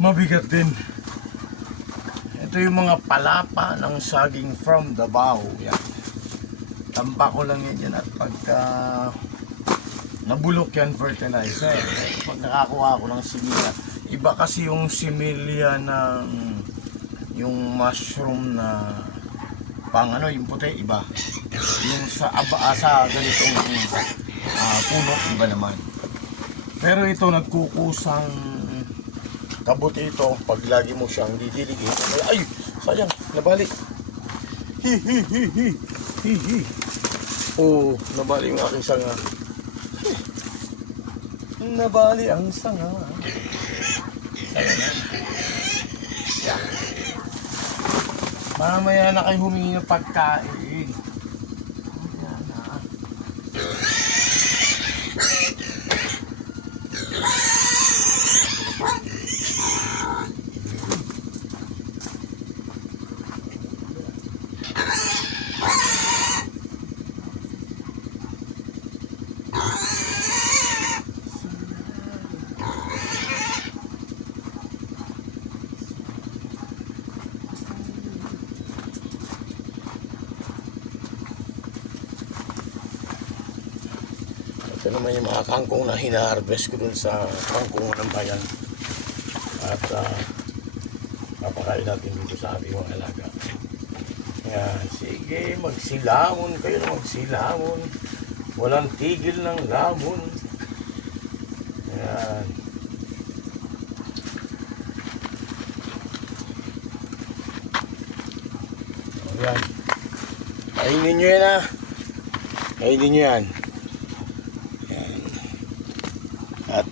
mabigat din. Ito yung mga palapa ng saging from Davao. Yan. Tampa ko lang yan at pagka nabulok yan, fertilizer. Pag nakakuha ako ng similya, iba kasi yung similya ng yung mushroom na pang ano, yung puti, iba. Yung sa ganitong puno, iba naman. Pero ito nagkukusang kabuti ito pag lagi mo siyang didiligin. Ay, sayang, nabali. Hi. Oh, nabali yung aking sanga. Nabali ang sanga. Sayang yan. Yan. Mamaya na kayo humingi ng pagkain. Yan ha. Ito naman yung mga kangkong na hina-harvest ko dun sa kangkong ng bayan. At papakain natin dito sa ating mga alaga. Yan, sige, magsilamon kayo na magsilamon. Walang tigil ng lamon. Yan. Yan. Kainin nyo yan ha. Kainin nyo yan. At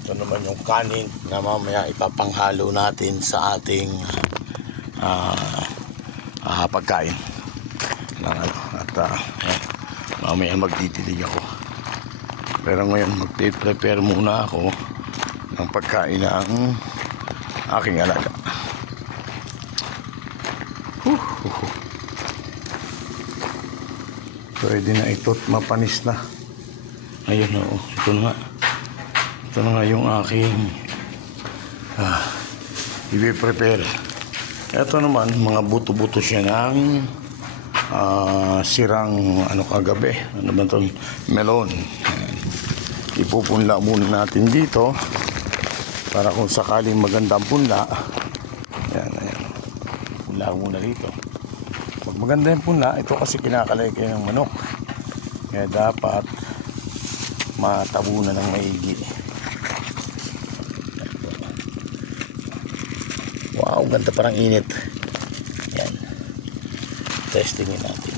ito naman yung kanin na mamaya ipapanghalo natin sa ating pagkain ng ano. At mamaya magtitilig ako, pero ngayon magte-prepare muna ako ng pagkain ng aking alaga. Pwede na ito't mapanis na. Ayun, oo, ito na nga yung aking i-prepare. Ito naman, mga buto-buto siya ng sirang ano kagabi. Ano ba itong melon? Ayan. Ipupunla muna natin dito para kung sakaling magandang punla. Ayan, ayan. Punla muna dito. Pag maganda yung punla, ito kasi kinakalay kayo ng manok. Kaya dapat matabunan ng maigi. Wow, ganda parang init. Yan. Testingin natin.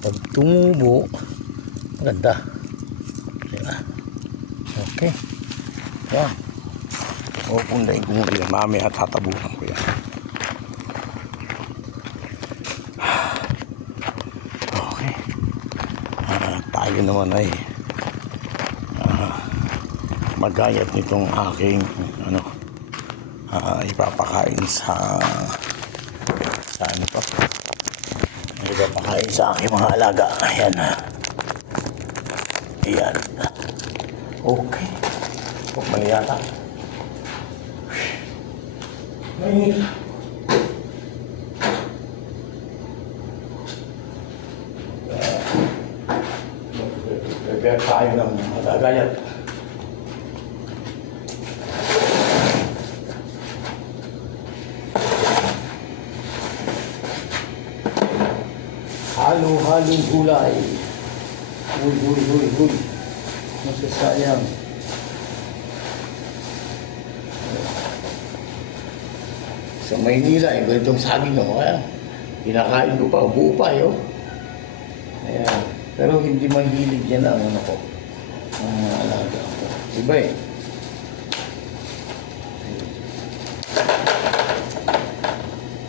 Pag tumubo, maganda. Diba? Okay. Yan. Pupundahin ko muna yan. Mamaya tatabunan ko yan. Okay. Tayo naman ay magayat nitong aking ipapakain sa ano pa, ipapakain sa aking mga alaga. Ayan, ayan. Okay, huwag mali yata. Mainit. Prepare tayo ng magagayat. Halo-halong gulay. Huy. Masasayang. Sa Maynila, ganitong saging ako. Kaya, kinakain ko pa, buo pa yun. Ayan. Pero hindi mahilig yan ang ano ko. Ang alaga ko. Iba eh.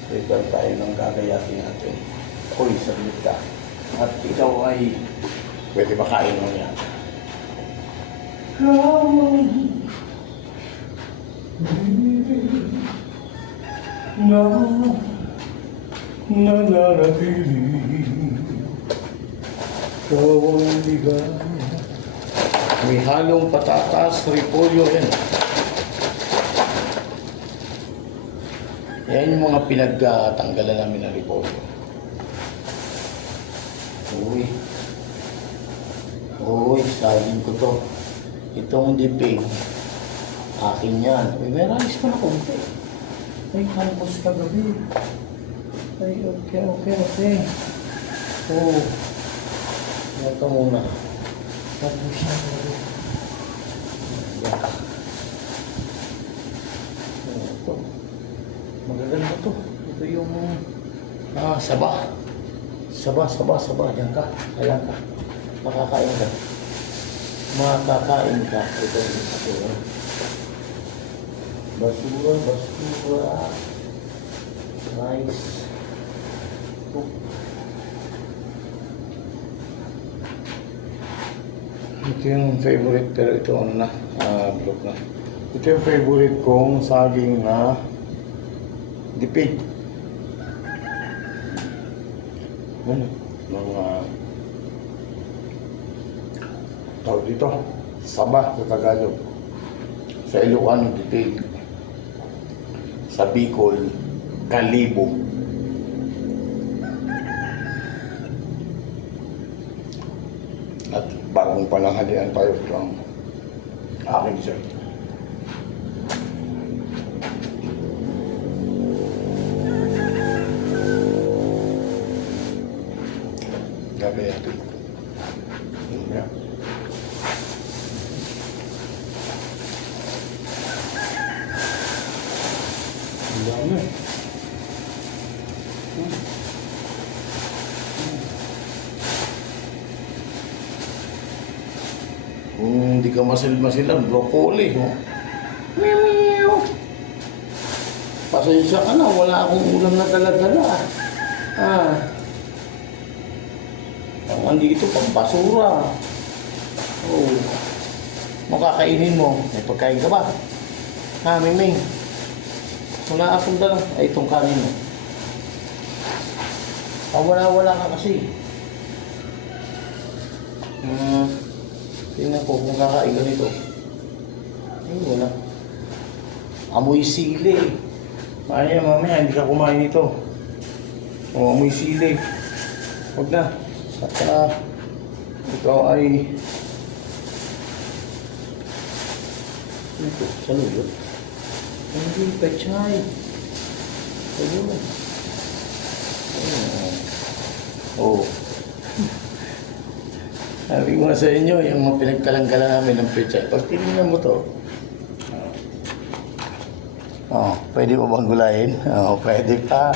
Prepare tayo ng gagayatin natin. Uy, saglit ka. At ikaw ay pwede makain mo yan. Nananatili kawang ligaya. May halong patatas, repolyo yan. Yan yung mga pinagtanggalan namin ng repolyo. Uy, saging ko to. Itong dipig, akin yan. Uy, may ralis pa na konti. Ay, kalbos kagabi. Ay, okay. Oh, yan ka muna. Kalbos na kagabi. Ito. Magaganda to. Ito yung saba. Saba. Diyan ka. Ayan ka. Makakain ka. Ito yung basura. Rice. Ito yung favorite, pero ito ano na, block na. Ito yung favorite kong saging na dipig. Mga tawag dito, saba sa Tagalog. Sa Ilocano, dipig. Sa Bicol, kalibo. At bagong palanghalian tayo sa aking dessert. Gagayatin ko. Yan. Ang dami. Kung hindi ka masil-masilan, broccoli, no? Meow! Pasensya ka na, wala akong ulam na dala-dala. Ang dito, pampasura. Oh. Makakainin mo. May pagkain ka ba? Ming. Wala akong dala. Ay, itong kanin mo. Wala ka kasi. Tingnan ko kung kakain ka nito. Ay, wala. Amoy sili. Mamaya, mamaya, hindi ka kumain nito. O, amoy sili. Huwag na. At ikaw ay... Ito, saluyot. Hindi, pechay. Ayun. Oh. Sabi ko nga sa inyo, yung mga pinagkalangkala namin ng pechay. Pag tinignan mo to, pwede mo bang gulayin? Pwede pa.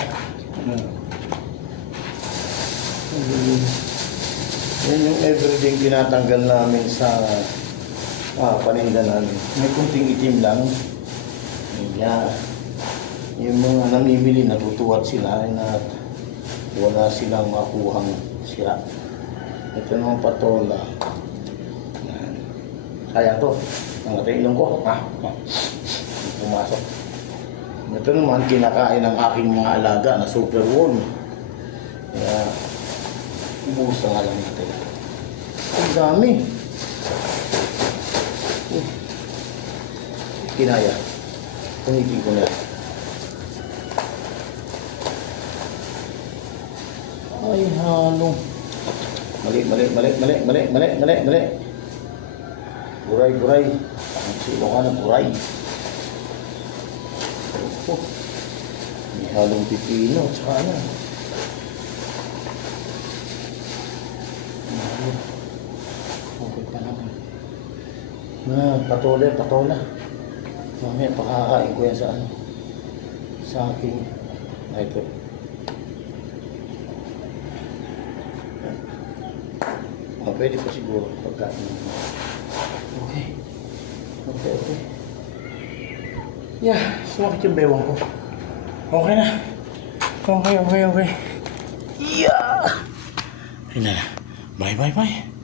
Yan yung everything tinatanggal namin sa paninda namin. May kunting itim lang. Yan. Yung mga namimili, natutuwat sila na wala silang makuhang sira. Ito naman patola. Yan. Sayang to. Nangatay ilong ko. Pumasok. Ito naman kinakain ng aking mga alaga na super worm. Kaya ubuhos na nga lang natin. Ang dami. Kinaya. Pangipin ko na. Ay, halo. Mali. Guray. Ang silo ka ng guray. May halong pipino, tsaka ano. Okay pa naman. Patola. Mamaya pakakain ko yan sa ano. Sa aking ito. Pwede pa siguro pagkain. Okay. Yeah, sumakit yung bewang ko. Okay na. Okay. Yeah. Ayun na. Bye.